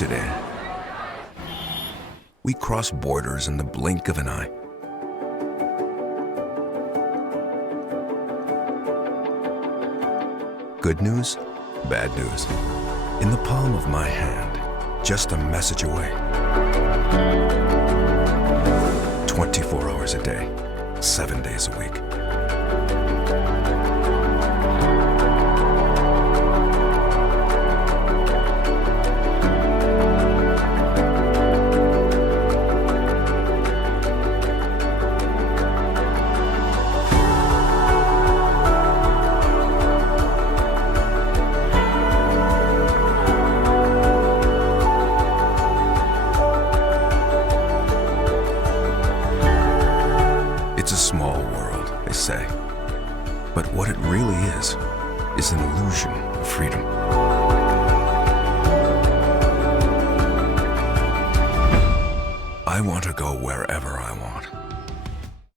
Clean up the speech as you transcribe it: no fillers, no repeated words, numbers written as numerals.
drifted in. We cross borders in the blink of an eye. Good news, bad news. In the palm of my hand, just a message away. 24 hours a day, 7 days a week. It's a small world, they say. But what it really is an illusion of freedom. I want to go wherever I want.